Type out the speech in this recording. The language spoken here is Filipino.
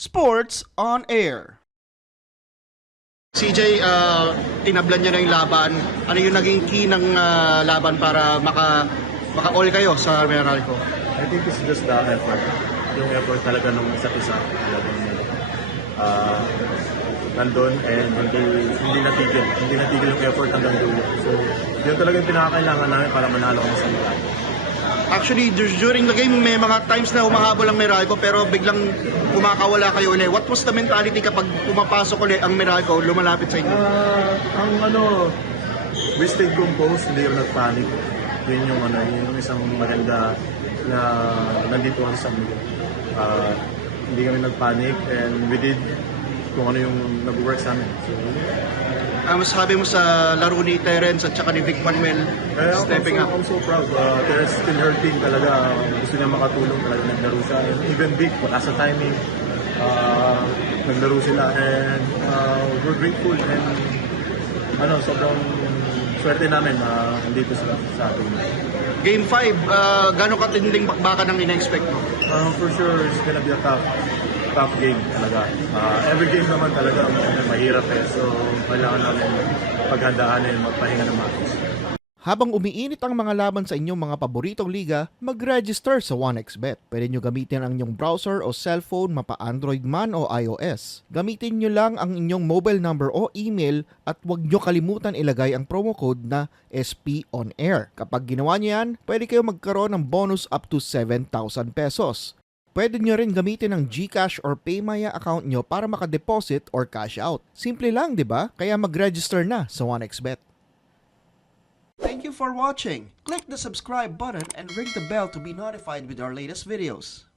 Sports on Air. CJ, tinablan niya na yung laban. Ano yung naging key ng laban para maka-all kayo sa Meralco? I think it's just the effort. Yung effort talaga ng isa't isa. Talagang nandun and hindi natigil yung effort hanggang dulo. So, yun talaga yung pinakakailangan namin para manalo kami sa Meralco. Actually, during the game, may mga times na humahabol ang Meralco pero biglang kumakawala kayo ulit. What was the mentality kapag pumapasok ulit ang Meralco, lumalapit sa inyo? We stayed composed, hindi kami nag-panic. Yun yung isang maganda na nandito kami sa Miguel. Hindi kami nag-panic and we did kung ano yung nag-work sa amin. So, masasabi mo sa laro ni Terence at saka ni Vic Manuel stepping up? I'm so proud. Terence still hurting talaga. Gusto niya makatulong talaga. Naglaro siya. And even Vic, wala sa timing. Naglaro sila and we're grateful and sobrang swerte namin na nandito sila sa atin. Game 5, gano'ng katinding bakbakan ang ina-expect mo? For sure, it's gonna be a tough game talaga. Every game naman talaga mahirap So, kailangan namin paghandaan and magpahinga ng matis. Habang umiinit ang mga laban sa inyong mga paboritong liga, mag-register sa 1xBet. Pwede nyo gamitin ang inyong browser o cellphone mapa Android man o iOS. Gamitin nyo lang ang inyong mobile number o email at huwag nyo kalimutan ilagay ang promo code na SPONAIR. Kapag ginawa nyo yan, pwede kayo magkaroon ng bonus up to 7,000 pesos. Pwede nyo rin gamitin ang GCash or Paymaya account nyo para makadeposit or cash out. Simple lang, di ba? Kaya mag-register na sa 1xBet. Thank you for watching. Click the subscribe button and ring the bell to be notified with our latest videos.